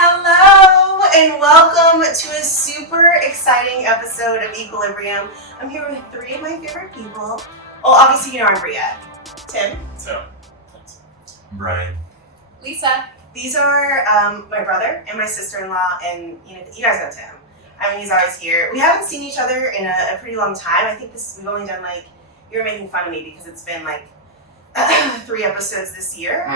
Hello and welcome to a super exciting episode of Equilibrium. I'm here with three of my favorite people. Oh, obviously you know I'm Bria. Tim. Brian. Lisa. These are my brother and my sister-in-law, and you guys know Tim. I mean, he's always here. We haven't seen each other in a pretty long time. I think we've only done you were making fun of me because it's been 3 episodes this year.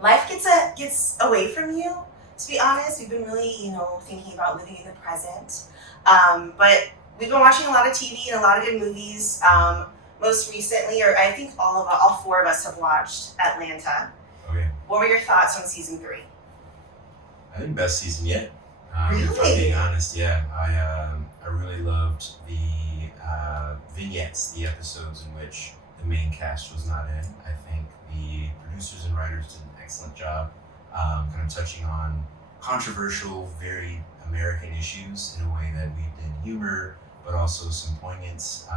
Life gets away from you. To be honest, we've been really, thinking about living in the present. But we've been watching a lot of TV and a lot of good movies. Most recently, or I think all 4 of us have watched Atlanta. Okay. What were your thoughts on season 3? I think best season yet. Really? If I'm being honest, yeah. I really loved the vignettes, the episodes in which the main cast was not in. I think the producers and writers did an excellent job kind of touching on controversial, very American issues in a way that weaved in humor, but also some poignance,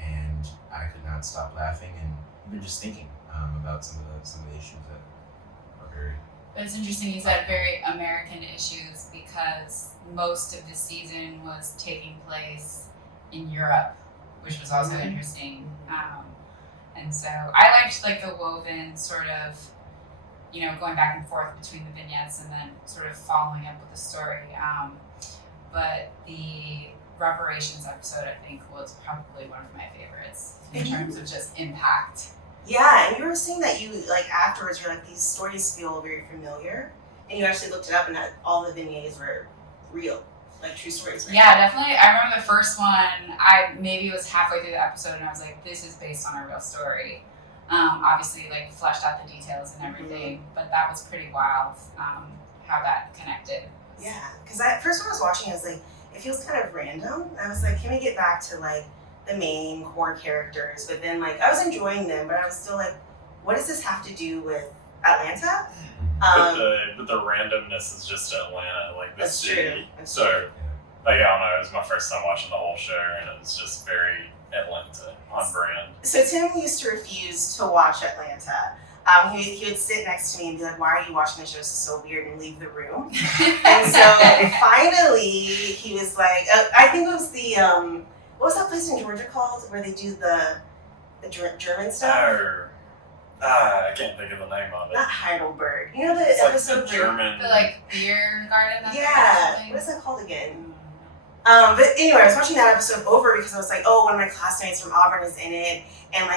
and I could not stop laughing and even just thinking about some of the issues that are very. But it's interesting you said very American issues because most of the season was taking place in Europe, which was also interesting. And so I liked the woven sort of, going back and forth between the vignettes and then sort of following up with the story. But the reparations episode, I think, was probably one of my favorites in terms of just impact. Yeah, and you were saying that you, afterwards, you're these stories feel very familiar, and you actually looked it up and that all the vignettes were real, true stories. Right? Yeah, definitely. I remember the first one, I maybe was halfway through the episode and I was like, this is based on a real story. Obviously, fleshed out the details and everything, but that was pretty wild how that connected. Yeah, because first when I was watching, I was like, it feels kind of random. I was like, can we get back to the main core characters? But then I was enjoying them, but I was still what does this have to do with Atlanta? But the randomness is just Atlanta, the that's city. True. So, I don't know, it was my first time watching the whole show, and it was just very Atlanta on brand. So Tim used to refuse to watch Atlanta. He would sit next to me and be like, why are you watching this show? This is so weird, and leave the room. And so finally he was like, I think it was the, what was that place in Georgia called where they do the German stuff? I can't think of the name of it. Not Heidelberg. You know the It's episode the German. The beer garden? Yeah. What is that called again? But anyway, I was watching that episode over because I was like, oh, one of my classmates from Auburn is in it, and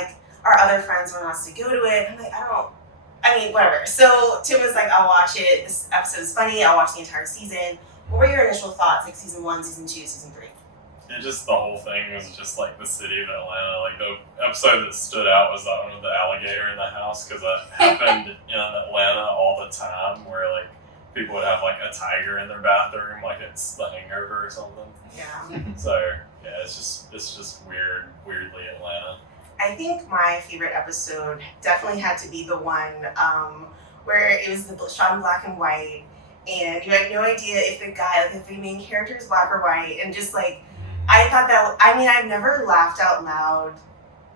our other friends want us to go to it. I'm like, whatever. So Tim was like, I'll watch it. This episode is funny. I'll watch the entire season. What were your initial thoughts? Season 1, season 2, season 3? Just the whole thing was just the city of Atlanta. The episode that stood out was that one with the alligator in the house, because that happened in Atlanta all the time, where people would have a tiger in their bathroom, it's The Hangover or something. Yeah. So yeah, it's just weirdly Atlanta. I think my favorite episode definitely had to be the one where it was shot in black and white, and you had no idea if the guy, if the main character is black or white, and just I thought that, I've never laughed out loud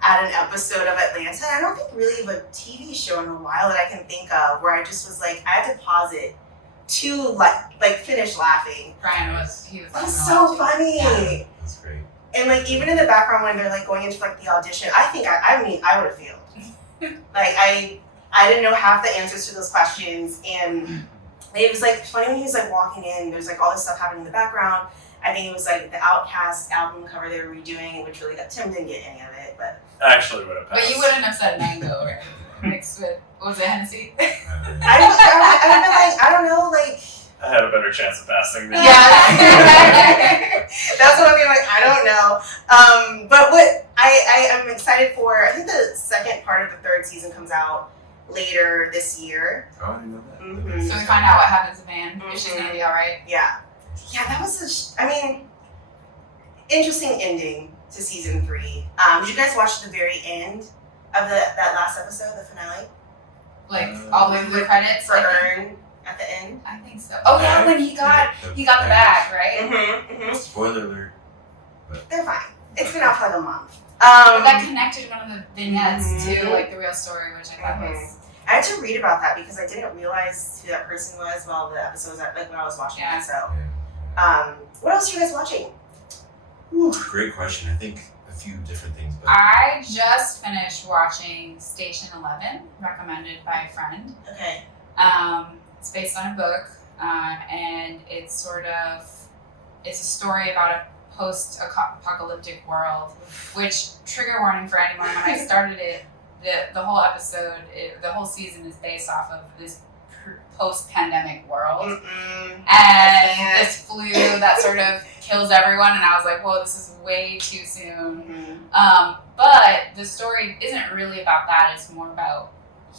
at an episode of Atlanta. I don't think really of a TV show in a while that I can think of where I just was I had to pause it to finish laughing. Brian was so funny. Yeah, that's great. And even in the background when they're going into the audition, I think I would have failed. I didn't know half the answers to those questions, and it was funny when he was walking in. There's all this stuff happening in the background. I think it was the Outkast album cover they were redoing, which really got Tim didn't get any of it, but I actually would have passed. But you wouldn't have said mango, right? Mixed with, what was it, Hennessy? I would have been I don't know, I had a better chance of passing than yeah. That's what I mean, I don't know. But what I'm excited for, I think the second part of the 3rd season comes out later this year. Oh, I didn't know that. Mm-hmm. So we find out what happens to Van, if she's going to be alright. Yeah. Yeah, that was interesting ending to season 3. Did you guys watch the very end of that last episode, the finale? All the way through the credits? For Earn at the end? I think so. Oh yeah, when he got the bag, right? Mm-hmm. Spoiler alert. They're fine. It's been out for a month. That connected one of the vignettes to the real story, which I thought was I had to read about that because I didn't realize who that person was while the episode was like when I was watching it. So, what else are you guys watching? Ooh, great question. I think a few different things. But I just finished watching Station 11, recommended by a friend. Okay. It's based on a book, and it's a story about a post-apocalyptic world, which, trigger warning for anyone, when I started it, the whole episode, the whole season is based off of this post-pandemic world. And this flu that sort of kills everyone, and I was like, whoa, this is way too soon. But the story isn't really about that. It's more about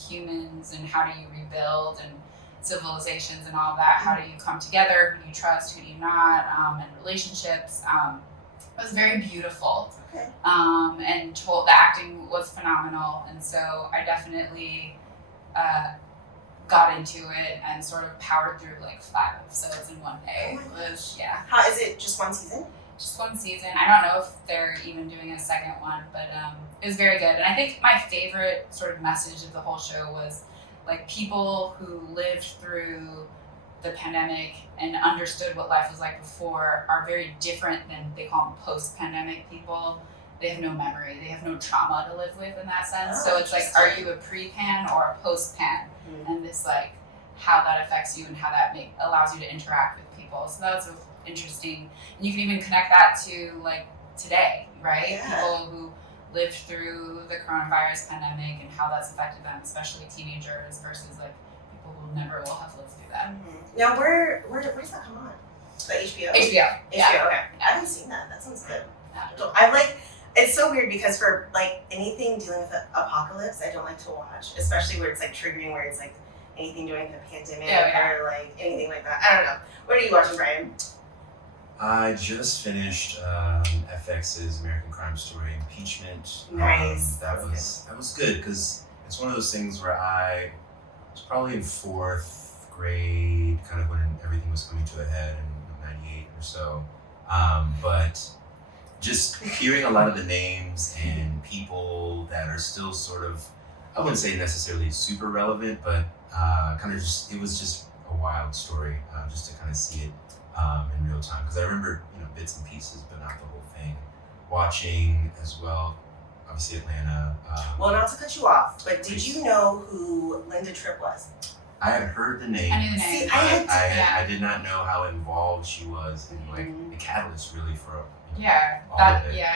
humans and how do you rebuild and civilizations and all that. How do you come together? Who do you trust? Who do you not? And relationships. It was very beautiful. Okay. And the acting was phenomenal. And so I definitely got into it and sort of powered through like 5 episodes in one day. It was, yeah. How is it? Just one season? Just one season. I don't know if they're even doing a second one, but it was very good. And I think my favorite sort of message of the whole show was like people who lived through the pandemic and understood what life was like before are very different than they call them post-pandemic people. They have no memory. They have no trauma to live with in that sense. So it's like, are you a pre-pan or a post-pan? And this like how that affects you and how that allows you to interact with people. So that was interesting. And you can even connect that to like today, right? Yeah. People who lived through the coronavirus pandemic and how that's affected them, especially teenagers versus like people who never will have lived through that. Now, where does that come on? The HBO? HBO. HBO, Yeah. okay. I haven't seen that. That sounds good. Yeah. I like, it's so weird because for like anything dealing with the apocalypse, I don't like to watch, especially where it's like triggering, where it's like anything during the pandemic or like anything like that. I don't know. What are you watching, Brian? I just finished FX's American Crime Story Impeachment. Nice. That was good because it's one of those things where I was probably in 4th grade, kind of when everything was coming to a head in '98 or so. But just hearing a lot of the names and people that are still sort of, I wouldn't say necessarily super relevant, but kind of just, it was just a wild story just to kind of see it in real time. Because I remember, bits and pieces, but not the whole thing. Watching as well, obviously Atlanta. Well, not to cut you off, but did you know who Linda Tripp was? I had heard the name. I knew the name. See, I did not know how involved she was in like the catalyst really for I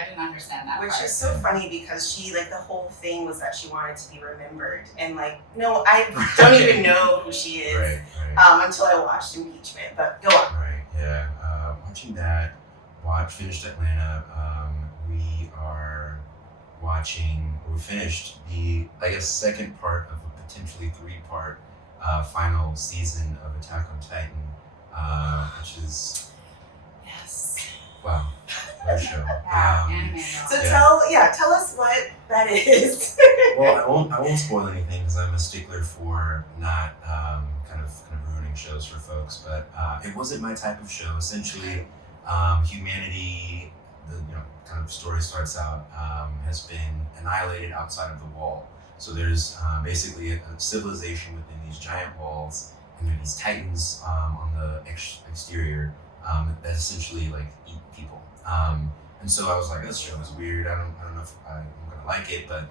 didn't understand that Which part. is so funny because she, like, the whole thing was that she wanted to be remembered. And, like, no, I don't even know who she is until I watched Impeachment. But go on. Right, yeah. Watching that, finished Atlanta. We finished the, I guess, second part of a potentially 3-part final season of Attack on Titan, which is, wow. What a show. So tell us what that is. Well, I won't spoil anything because I'm a stickler for not kind of ruining shows for folks. But it wasn't my type of show. Essentially, humanity, the kind of story starts out, has been annihilated outside of the wall. So there's basically a civilization within these giant walls, and there are these titans on the exterior that essentially like eat people. And so I was like, this show is weird. I don't know if I'm gonna like it, but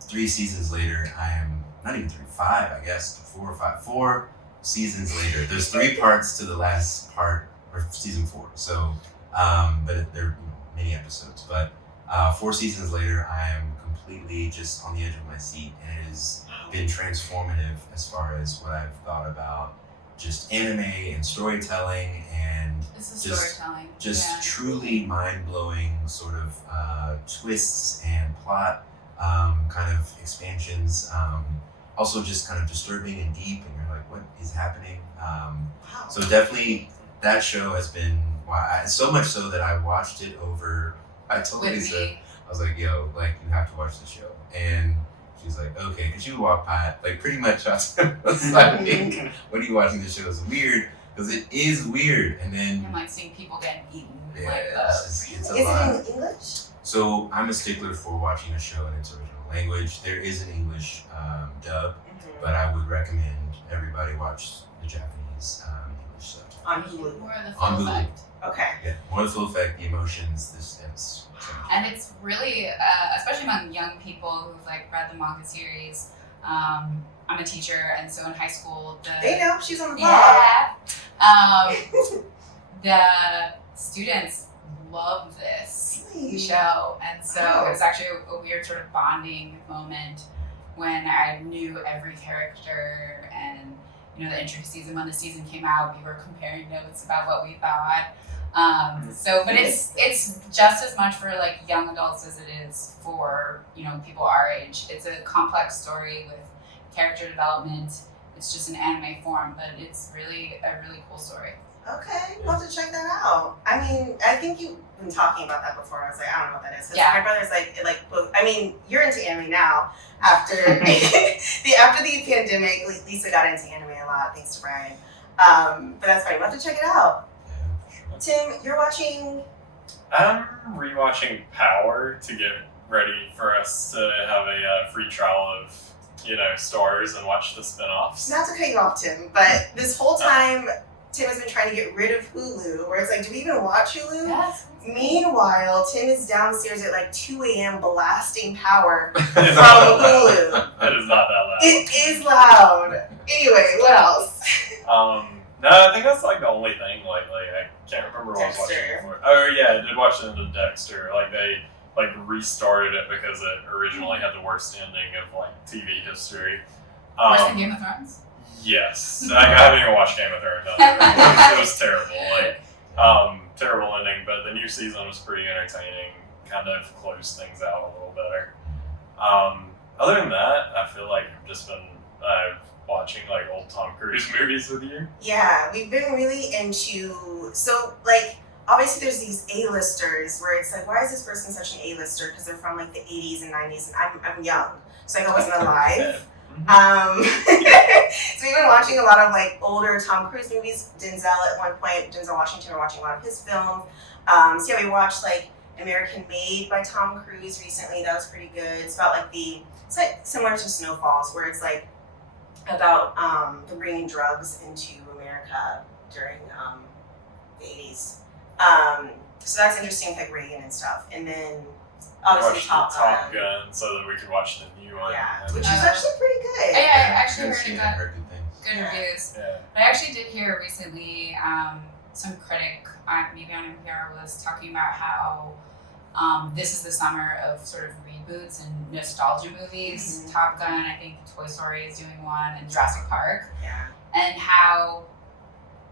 3 seasons later, I am not even 3, 5, I guess, 4 or 5, 4 seasons later. There's 3 parts to the last part, or season 4. So, but they're mini episodes. But 4 seasons later, I am completely just on the edge of my seat, and it has been transformative as far as what I've thought about just anime and storytelling and just truly mind-blowing sort of twists and plot kind of expansions. Also just kind of disturbing and deep, and you're like, what is happening? So definitely that show has been, so much so that I watched it over, I told Lisa, I was like, yo, like, you have to watch the show. And she's like, okay, because you walk by, like, pretty much I was like, what are you watching this show? Is weird, because it is weird. And then I'm like seeing people getting eaten. Yeah, it's a Is lot. it in English? So I'm a stickler for watching a show in its original language. There is an English dub, Mhm. but I would recommend everybody watch the Japanese English subtitle. On Hulu. More of the On full Hulu. effect. Okay. Yeah, more the full effect, the emotions, it's And it's really, especially among young people who've like read the manga series. I'm a teacher, and so in high school, They know she's on the vlog. yeah, the students love this Really? show, and so Wow. it was actually a weird sort of bonding moment when I knew every character and the intricacies. And when the season came out, we were comparing notes about what we thought. But it's just as much for like young adults as it is for people our age. It's a complex story with character development. It's just an anime form, but it's really a really cool story. Okay, we'll have to check that out. I mean, I think you've been talking about that before. I was like, I don't know what that is. 'Cause Yeah. my brother's well, I mean, you're into anime now. After the pandemic, Lisa got into anime a lot, thanks to Brian. But that's fine. We'll have to check it out. yeah, sure. Tim, you're watching. I'm rewatching Power to get ready for us to have a free trial of Stars and watch the spin-offs. Not to cut you off, Tim, but this whole time, Tim has been trying to get rid of Hulu, where it's like, do we even watch Hulu? Yes. Meanwhile, Tim is downstairs at like 2 a.m. blasting Power It from Hulu. is not that loud. It is loud. Anyway, what else? No, I think that's like the only thing lately. I can't remember what I was watching Dexter. before. Oh yeah, I did watch the end of Dexter. Like they restarted it because it originally had the worst ending of like TV history. Worse than Game of Thrones? Yes, I haven't even watched Game of Thrones. It was terrible. Terrible ending. But the new season was pretty entertaining. Kind of closed things out a little better. Other than that, I feel like I've just been watching like old Tom Cruise movies with you. Yeah, we've been really into, obviously there's these A-listers where it's like, why is this person such an A-lister? Because they're from like the 80s and 90s, and I'm young, so I wasn't alive. So we've been watching a lot of like older Tom Cruise movies. Denzel at one point, Denzel Washington, we're watching a lot of his films. So yeah, we watched like American Made by Tom Cruise recently. That was pretty good. It's about it's like similar to Snowfalls, where it's like about them bringing drugs into America during the 80s. So that's interesting with like Reagan and stuff. And then obviously Watched Top Gun. Gun so that we could watch the new one. Yeah, And- which is actually pretty good. I actually I've heard seen it it, got heard good things. good Yeah. reviews. yeah. But I actually did hear recently some critic, maybe on NPR, was talking about how this is the summer of sort of reboots and nostalgia movies. Mhm. Top Gun, I think Toy Story is doing one, and Jurassic Park. Yeah. And how,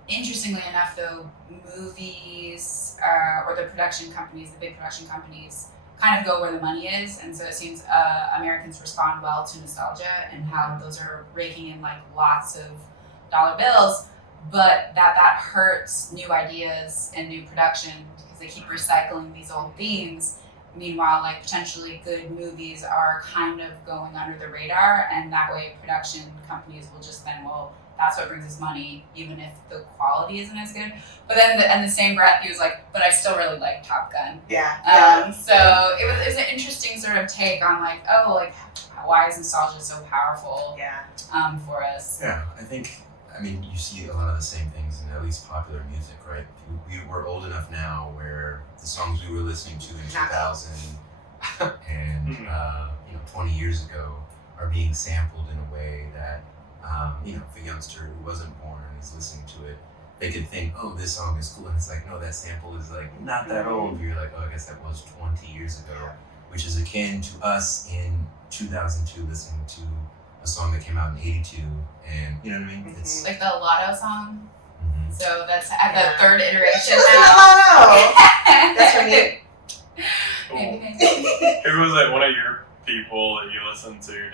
interestingly enough, though, movies or the production companies, the big production companies, kind of go where the money is, and so it seems Americans respond well to nostalgia and how those are raking in like lots of dollar bills, but that hurts new ideas and new production because they keep recycling these old themes. Meanwhile, like potentially good movies are kind of going under the radar, and that way production companies will just then, well, that's what brings us money, even if the quality isn't as good. But then, in the same breath, he was like, "But I still really like Top Gun." Yeah. So it was an interesting sort of take on like, oh, like why is nostalgia so powerful Yeah. for us? Yeah, I mean, you see a lot of the same things in at least popular music, right? We're old enough now where the songs we were listening to in 2000 and 20 years ago are being sampled in a way that if a youngster who wasn't born and is listening to it, they could think, oh, this song is cool, and it's like, no, that sample is like not that old. You're like, oh, I guess that was 20 years ago, which is akin to us in 2002 listening to a song that came out in 82, and you know what I mean? It's Like the Lotto song. mhm. So that's at the Yeah. third iteration Just now. That's for me. Cool. Who was like one of your people that you listened to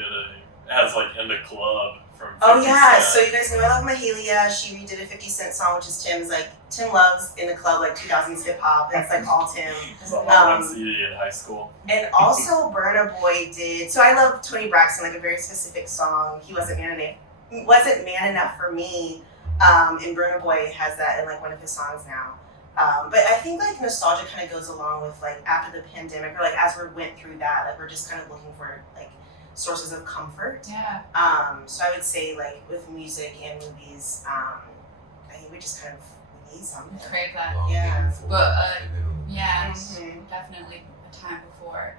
has like In the Club from 50 Oh yeah, Cent? so you guys know I love Mahalia. She redid a 50 Cent song, which is Tim's. Like Tim loves In the Club, like 2000s hip hop. It's like all Tim. It's on my one CD in high school. And also Burna Boy did. So I love Tony Braxton, like a very specific song. He wasn't man enough for me. And Burna Boy has that in like one of his songs now. But I think like nostalgia kind of goes along with like after the pandemic or like as we went through that, like we're just kind of looking for like sources of comfort. Yeah. So I would say like with music and movies, I think we just kind of need something. Crave that. Yeah. But, yeah, Mhm. definitely a time before.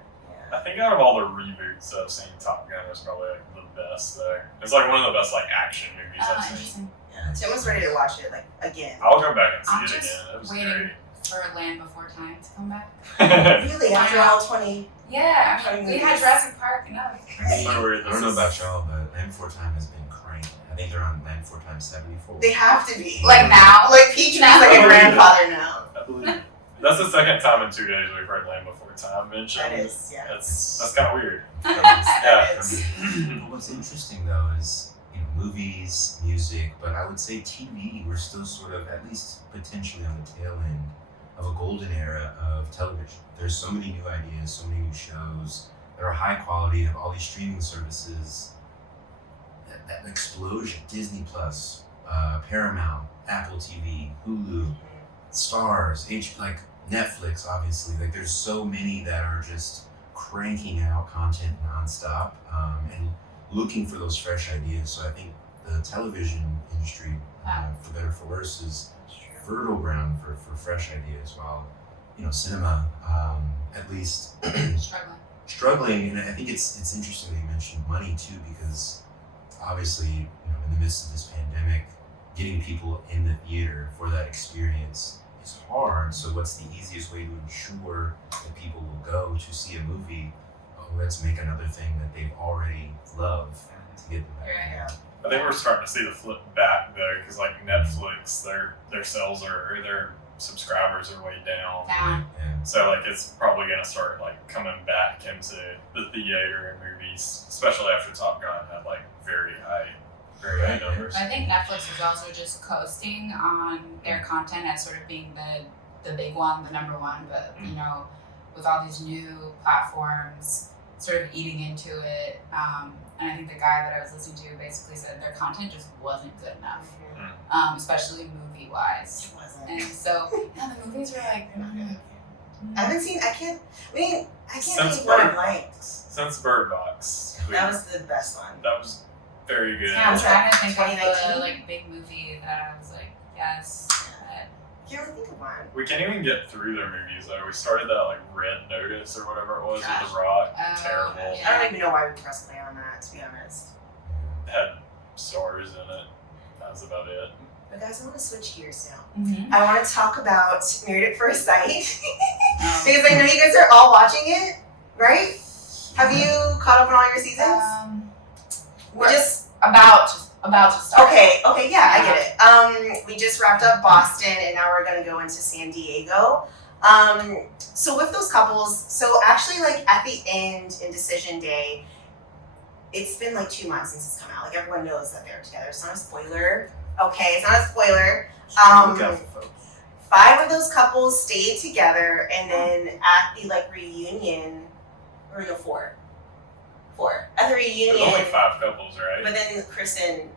I think out of all the reboots I've seen, Top Gun was probably like the best there. It's like one of the best like action movies I've seen. Interesting. Yeah. Tim was ready to watch it like again. I'll go back and see I'm it just again. It was waiting for Land Before Time to come back. great. Really, after all 20. Yeah, I mean, we had Jurassic Park and that was great. So weird. I don't know about y'all, but Land Before Time has been cranking. I think they're on Land Before Time 74. They have to be. Like now? Like Peach is Now. like a grandfather now. I believe it. That's the second time in 2 days we've heard Land Before Time mentioned. That is, yeah. That's kind of weird. That is. But what's interesting though is, you know, movies, music, but I would say TV, we're still sort of, at least potentially on the tail end of a golden era of television. There's so many new ideas, so many new shows that are high quality, have all these streaming services, that explosion, Disney Plus, Paramount, Apple TV, Hulu, Stars, like Netflix, obviously. Like there's so many that are just cranking out content nonstop, and looking for those fresh ideas. So I think the television industry, for better or for worse, is fertile ground for fresh ideas, while, you know, cinema, at least struggling. And I think it's interesting that you mentioned money too, because obviously, you know, in the midst of this pandemic, getting people in the theater for that experience is hard. So what's the easiest way to ensure that people will go to see a movie? Oh, let's make another thing that they've already loved to get them back. Yeah. I think we're starting to see the flip back though, because like Netflix, their sales or their subscribers are way down. Yeah. So like it's probably gonna start like coming back into the theater and movies, especially after Top Gun had like very high numbers. I think Netflix was also just coasting on their content as sort of being the big one, the number one, but you know, with all these new platforms sort of eating into it, and I think the guy that I was listening to basically said their content just wasn't good enough, especially movie wise. It wasn't. And so, yeah, the movies were like, I haven't seen. I can't Since think what Bird- I've liked. Since Bird Box. That was the best one. That was very good. yeah, I'm trying to think of 2019? the like big movie that I was like, yes. I can't really think of one. We can't even get through their movies though. We started that like Red Notice or whatever it was with Gosh. The Rock. Oh, Terrible. yeah. I don't even know why we pressed play on that, to be honest. Had stars in it. That was about it. But guys, I want to switch gears now. Mm-hmm. I want to talk about Married at First Sight because I know you guys are all watching it, right? Have you caught up on all your seasons? We're just about to start. okay, yeah, I get it. We just wrapped up Boston, and now we're gonna go into San Diego. So with those couples, so actually, like at the end in decision day, it's been like 2 months since it's come out. Like everyone knows that they're together. It's not a spoiler. Okay, it's not a spoiler. Look out for folks. 5 of those couples stayed together, and then at the like reunion, or no, 4 at the reunion. There's only 5 couples, right? But then Chris and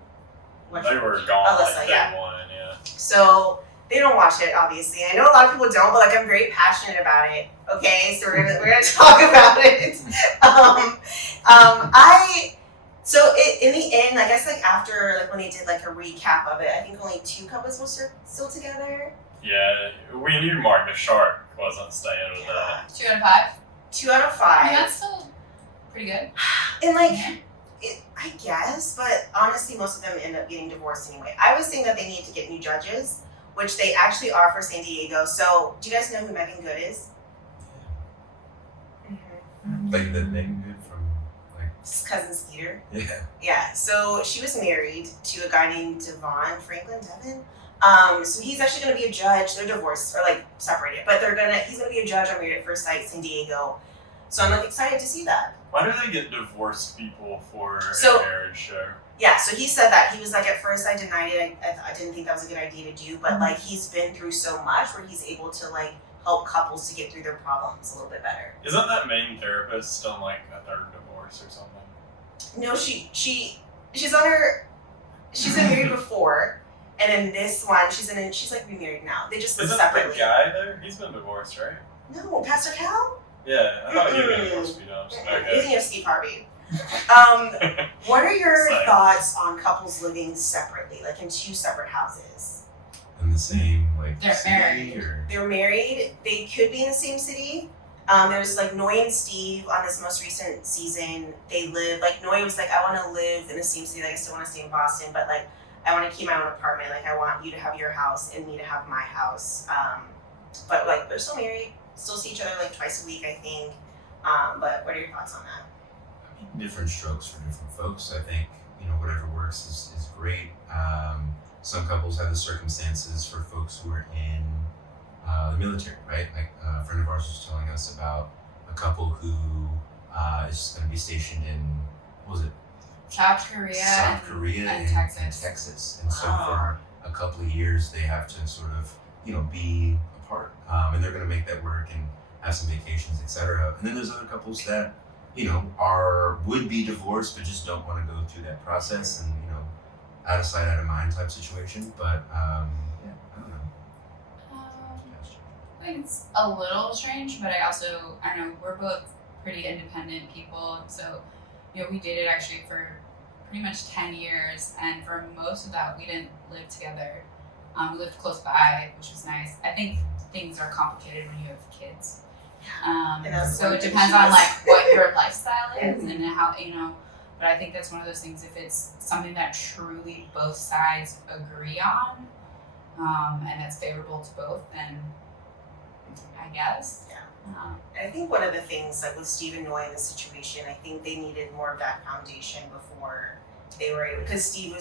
They were gone Alyssa, like yeah. day one, yeah. So they don't watch it, obviously. I know a lot of people don't, but like I'm very passionate about it. Okay, so we're gonna talk about it. In the end, I guess like after like when they did like a recap of it, I think only 2 couples were still together. Yeah, we knew Mark the Shark wasn't staying with that. 2 out of 5. 2 out of 5. I mean, that's still pretty good. And like, I guess, but honestly, most of them end up getting divorced anyway. I was saying that they need to get new judges, which they actually are for San Diego. So, do you guys know who Megan Good is? Like the Megan Good from like His cousin Skeeter. yeah. Yeah. So she was married to a guy named Devon Devin. So he's actually going to be a judge. They're divorced or like separated, but he's going to be a judge on Married at First Sight San Diego. So I'm like excited to see that. Why do they get divorced people for So- a marriage show? Yeah, so he said that. He was like, at first I denied it. I didn't think that was a good idea to do, but like he's been through so much where he's able to like help couples to get through their problems a little bit better. Isn't that main therapist on like a 3rd divorce or something? No, she's been married before, And then this one, she's like remarried now. They just live Isn't separately. the guy there? He's been divorced, right? No, Pastor Cal? Yeah, I thought he'd been divorced a few times. You're Okay. thinking of Steve Harvey. What are your Same. thoughts on couples living separately, like in two separate houses? In the same like They're city married. or They're married. They could be in the same city. There's like Noy and Steve on this most recent season. They live like Noy was like, I want to live in the same city. Like I still want to stay in Boston, but like I want to keep my own apartment. Like I want you to have your house and me to have my house. But like they're still married. Still see each other like twice a week, I think. But what are your thoughts on that? I mean, different strokes for different folks. I think, whatever works is great. Some couples have the circumstances for folks who are in the military, right? Like a friend of ours was telling us about a couple who is going to be stationed in, what was it? South Korea and Texas. And so for a couple of years, they have to sort of, be apart. And they're going to make that work and have some vacations, etc. And then there's other couples that, would be divorced but just don't want to go through that process and, out of sight, out of mind type situation. But, I don't know. I think it's a little strange, but I don't know, we're both pretty independent people. So, we dated actually for pretty much 10 years. And for most of that, we didn't live together. We lived close by, which was nice. I think things are complicated when you have kids. So it depends on like what your lifestyle is and how, but I think that's one of those things, if it's something that truly both sides agree on, and that's favorable to both, then I guess. Yeah. And I think one of the things, like with Steve and Noy in this situation, I think they needed more of that foundation before they were able, because Steve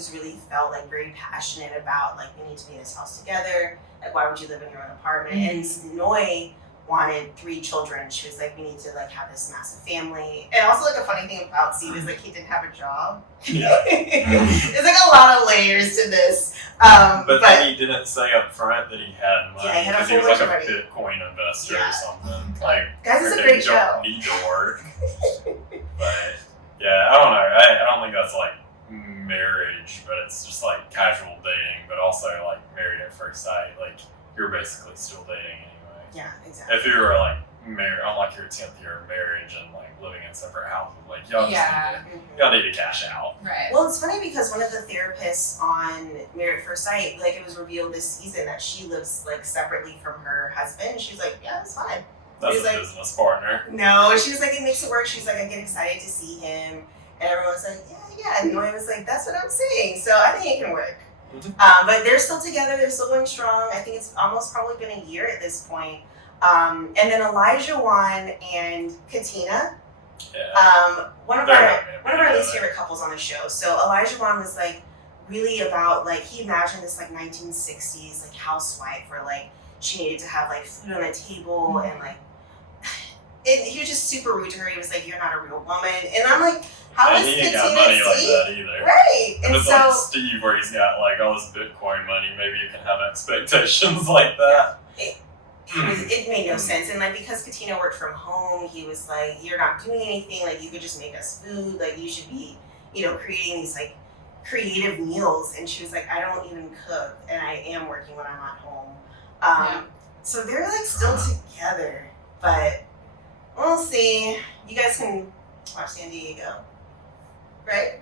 felt like very passionate about like, we need to be in this house together, like why would you live in your own apartment? And Noy wanted 3 children. She was like, we need to like have this massive family. And also like a funny thing about Steve is like he didn't have a job. Yeah. There's like a lot of layers to this. But then he didn't say up front that he had money, Yeah, he had a because he was whole like a bunch of money. Bitcoin investor Yeah. or something. Like, Guys, it's a freaking great show. don't need to work. But yeah, I don't know. I don't think that's like marriage, but it's just like casual dating, but also like married at first sight. Like you're basically still dating anyway. Yeah, exactly. If you were like married on like your 10th year of marriage and like living in separate houses, like y'all need to cash out. Right. Well, it's funny because one of the therapists on Married at First Sight, like it was revealed this season that she lives like separately from her husband. And she was like, yeah, that's fine. That's He's a like, business partner. no, she was like, it makes it work. She's like, I get excited to see him. And everyone's like, yeah. And Noy was like, that's what I'm saying. So I think it can work. But they're still together. They're still going strong. I think it's almost probably been a year at this point. And then Elijah Wan and Katina. Yeah. One of our least favorite couples on the show. So Elijah Wan was like really about like he imagined this like 1960s like housewife where like she needed to have like food on the table and like he was just super rude to her. He was like, "You're not a real woman," and I'm like, "How is he ain't got Katina money like see?" that either. Right, If and it's so like Steve, where he's got like all this Bitcoin money, maybe you can have expectations like that. it made no sense. And like because Katina worked from home, he was like, "You're not doing anything. Like you could just make us food. Like you should be, creating these like creative meals." And she was like, "I don't even cook, and I am working when I'm at home." So they're like still together, but we'll see. You guys can watch San Diego, right?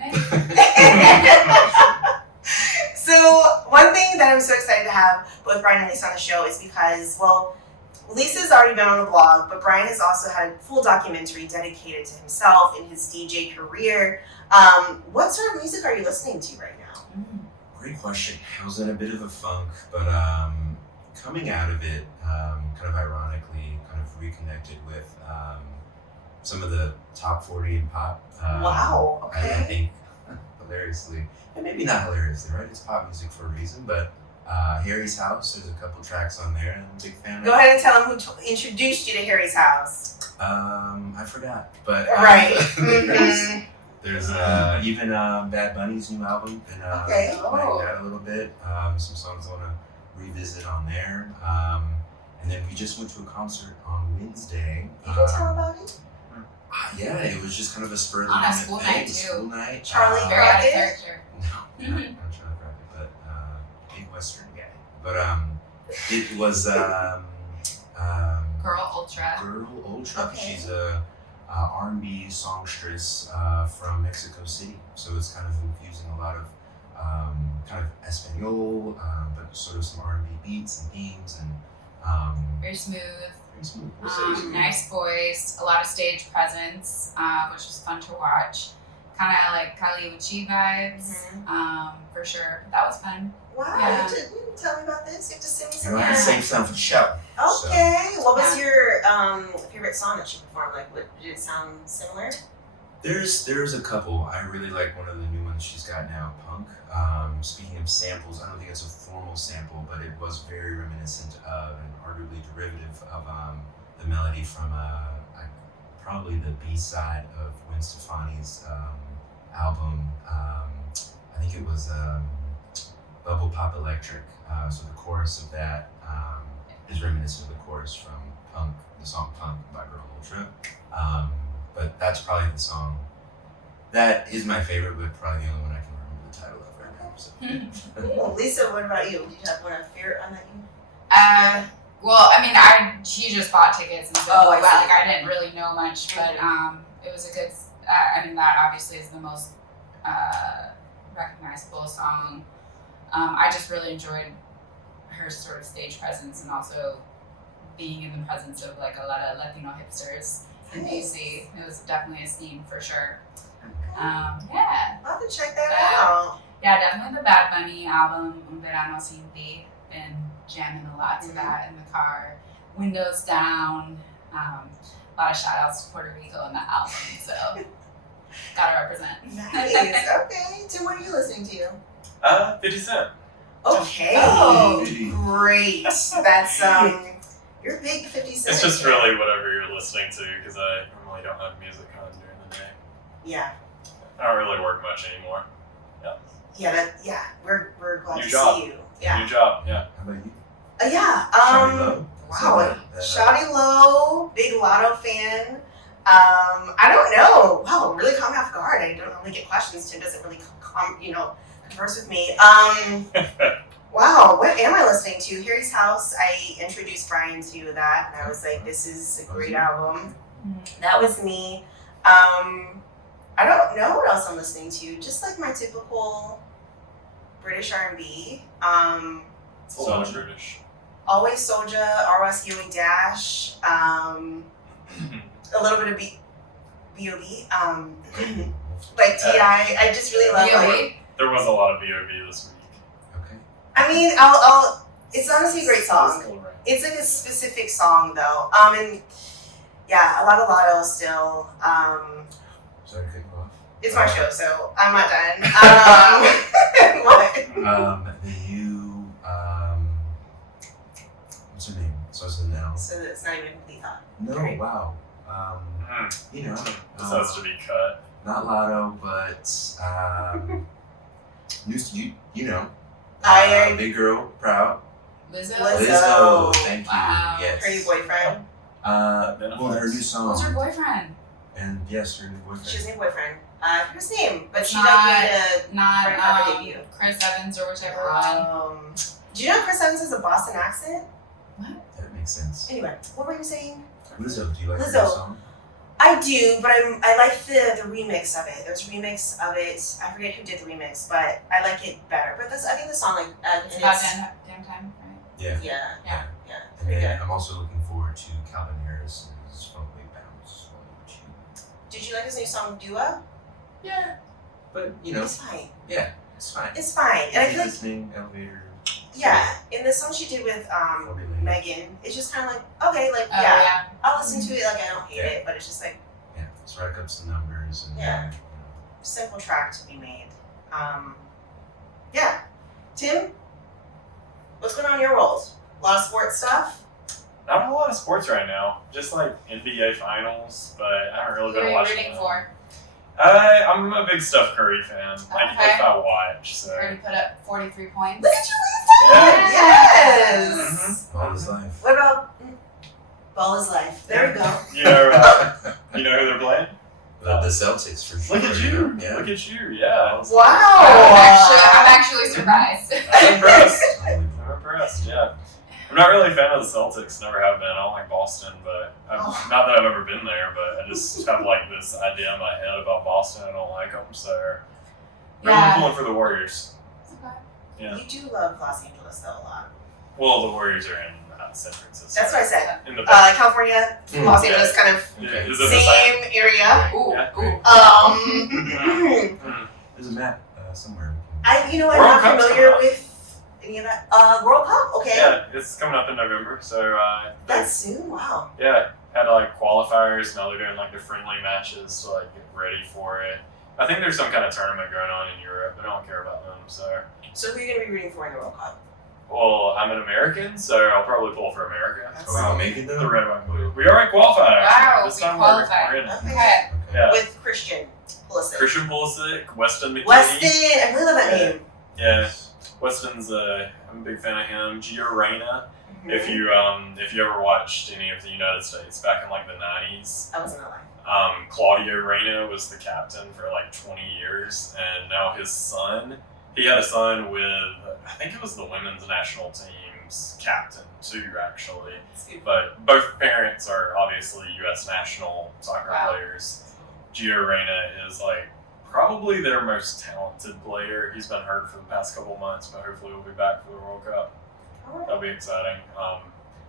So one thing that I'm so excited to have both Brian and Lisa on the show is because, well, Lisa's already been on the blog, but Brian has also had a full documentary dedicated to himself and his DJ career. What sort of music are you listening to right now? Great question. I was in a bit of a funk, but coming out of it, kind of ironically, kind of reconnected with some of the top 40 in pop. Wow, okay. I think hilariously, and maybe not hilariously, right? It's pop music for a reason, but Harry's House, there's a couple tracks on there, and I'm a big fan of. Go ahead and tell him who introduced you to Harry's House. I forgot, but Right. There's even Bad Bunny's new album, and Okay. playing that a little bit. Some songs I want to revisit on there. And then we just went to a concert on Wednesday. You can tell about it. Yeah, it was just kind of a spur of the On a moment school thing. night, too. School night. Charlie Very out of Crockett? character. No, not Charlie Crockett, but big Western guy. But it was Girl Ultra. Girl Ultra. Okay. She's a R&B songstress from Mexico City. So it's kind of infusing a lot of kind of Espanol, but sort of some R&B beats and themes and Very smooth. very smooth. Nice voice. A lot of stage presence, which was fun to watch. Kind of like Kali Uchi vibes, for sure. That was fun. Wow, Yeah. you didn't tell me about this. You have to sing me You some. know, I had to sing something for the show. Okay. What was Yeah. your favorite song that she performed? Like, what did it sound similar? There's a couple. I really like one of the new ones she's got now, Punk. Speaking of samples, I don't think it's a formal sample, but it was very reminiscent of and arguably derivative of the melody from probably the B-side of Gwen Stefani's album. I think it was Bubble Pop Electric. So the chorus of that is reminiscent of the chorus from Punk, the song Punk by Girl Ultra. But that's probably the song that is my favorite, but probably the only one I can remember the title of right now. So. Cool. Lisa, what about you? Did you have one favorite on that you? Well, I mean, she just bought tickets and so I see. like I didn't really know much, but it was a good. I mean, that obviously is the most recognizable song. I just really enjoyed her sort of stage presence and also being in the presence of like a lot of Latino hipsters in Nice. DC. It was definitely a scene for sure. Okay. Yeah. I'll have to check that out. Yeah, definitely the Bad Bunny album, Un Verano Sin Ti. Been jamming a lot to that in the car, windows down. A lot of shout outs to Puerto Rico in that album, so gotta represent. Nice. Okay. Tim, what are you listening to? 50 Cent. Okay. Oh. Great. That's you're a big 50 Cent. It's just fan. really whatever you're listening to because I normally don't have music on during the day. Yeah. I don't really work much anymore. Yeah. We're glad New to job. see you. Yeah. New job, yeah. How about you? Yeah. Shawty Lo? Wow. That- Shawty Low, big Lotto fan. I don't know. Wow, really caught me off guard. I don't normally get questions. Tim doesn't really converse with me. Wow, what am I listening to? Harry's House. I introduced Brian to that, and I was like, "This is a great album." That was me. I don't know what else I'm listening to. Just like my typical British R&B. It's a lot of British. Always Soulja, R.S. Ewing Dash, a little bit of B.O.B. Like T.I. I just really love like. There was a lot of B.O.B. this week. Okay. I mean, I'll. It's honestly a great It's song. still around. It's like a specific song though. And yeah, a lot of Lotto still. Sorry to cut you off. It's my show, so I'm not done. What? The new, what's her name? So it's an L. So it's not even a complete thought. No, Great. wow. You know, This has to be cut. not Lotto, but you know, I- big girl, proud. Lizzo? Lizzo. Thank you. Wow. Yes. Her new boyfriend. Well, her new song. Who's her boyfriend? And yes, her new boyfriend. She's a new boyfriend. I forget his name, but she Not- definitely made Not Right, cover debut. Chris Evans or whichever a. one. Do you know Chris Evans has a Boston accent? That makes sense. Anyway, what were you saying? Lizzo, do you like her Lizzo. new song? I do, but I like the remix of it. There's a remix of it. I forget who did the remix, but I like it better. But I think the song It's about damn time, right? Yeah. Yeah. Yeah. And Pretty then good. I'm also looking forward to Calvin Harris's Funky Bounce. Did you like his new song Dua? Yeah. But, you know, It's fine. it's fine. It's fine. And I feel like listening, elevator. yeah, in the song she did with Formulated. Megan, it's just kind of like okay, like Oh, yeah, I'll listen to it. Like I don't hate Yeah. it, but it's just like Yeah, let's rack up some numbers and Yeah. simple track to be made. Yeah, Tim, what's going on in your world? A lot of sports stuff. Not a lot of sports right now. Just like NBA finals, but I haven't really Who are been you watching rooting them. for? I'm a big Steph Curry fan. I Okay. if I watch, so Already put up 43 points. Look at you, Lisa. Yeah. Yes. All his life. What about Ball is Life? There we go. you know who they're playing? The Celtics for sure. Look at you! Yeah. Look at you! Yeah. Wow. I'm actually surprised. I'm impressed. West, yeah. I'm not really a fan of the Celtics, never have been. I don't like Boston, but not that I've ever been there, but I just have like this idea in my head about Boston. I don't like them, so really pulling for the Warriors. Okay. Yeah. You do love Los Angeles though a lot. Well, the Warriors are in San Francisco. That's what I said. In the back. California, Los Angeles, kind of Yeah. Is it the same area. Ooh, Yeah. ooh. There's a map somewhere. I'm World not Cup's familiar coming up. with any of that. World Cup, okay. Yeah, it's coming up in November, so That's soon. Wow. yeah, had like qualifiers. Now they're doing like the friendly matches to like get ready for it. I think there's some kind of tournament going on in Europe, but I don't care about them. So, So who are you gonna be rooting for in the World Cup? well, I'm an American, so I'll probably pull for America. That's Wow, make it The though. red, white, and blue. We already qualified. Actually. Wow, This we time qualified. we're in. Okay. Yeah. With Christian Pulisic. Christian Pulisic, Weston McKennie. Weston, I really love that name. Yeah, Weston's. I'm a big fan of him. Gio Reyna. Mhm. If you ever watched any of the United States back in like the 90s, I wasn't alive. Claudio Reyna was the captain for like 20 years, and now his son. He had a son with, I think it was the women's national team's captain too, actually. But both parents are obviously U.S. national soccer Wow. players. Gio Reyna is like probably their most talented player. He's been hurt for the past couple months, but hopefully he'll be back for the World Cup. Alright. That'll be exciting.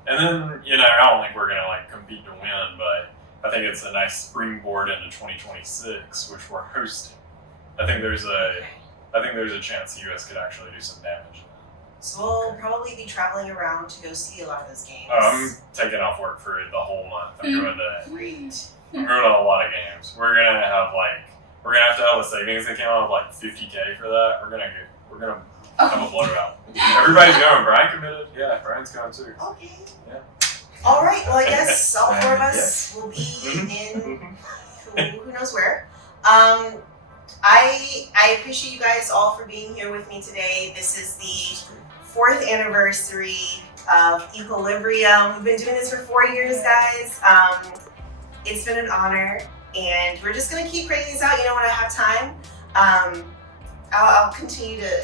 And then, I don't think we're gonna like compete to win, but I think it's a nice springboard into 2026, which we're hosting. I think there's a chance the U.S. could actually do some damage. So we'll probably be traveling around to go see a lot of those games. I'm taking off work for the whole month. I'm going Great. to a lot of games. We're gonna have to have a savings account of like $50K for that. We're gonna have a blowout. Everybody's going. Brian committed. Yeah, Brian's going too. Okay. Yeah. All right. Well, I guess all four of us will be Mhm. in who knows where. I appreciate you guys all for being here with me today. This is the 4th anniversary of Equilibrium. We've been doing this for 4 years, guys. It's been an honor, and we're just gonna keep creating these out. When I have time, I'll continue to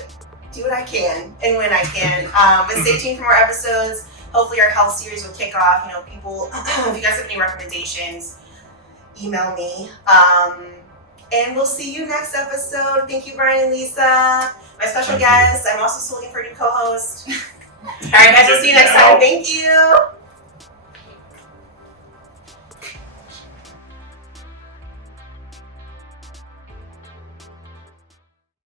do what I can and when I can. But stay tuned for more episodes. Hopefully, our health series will kick off. People, if you guys have any recommendations, email me. And we'll see you next episode. Thank you, Brian and Lisa. My special guest. I'm also still looking for a new co-host. All right, guys. We'll see you next time. Thank you.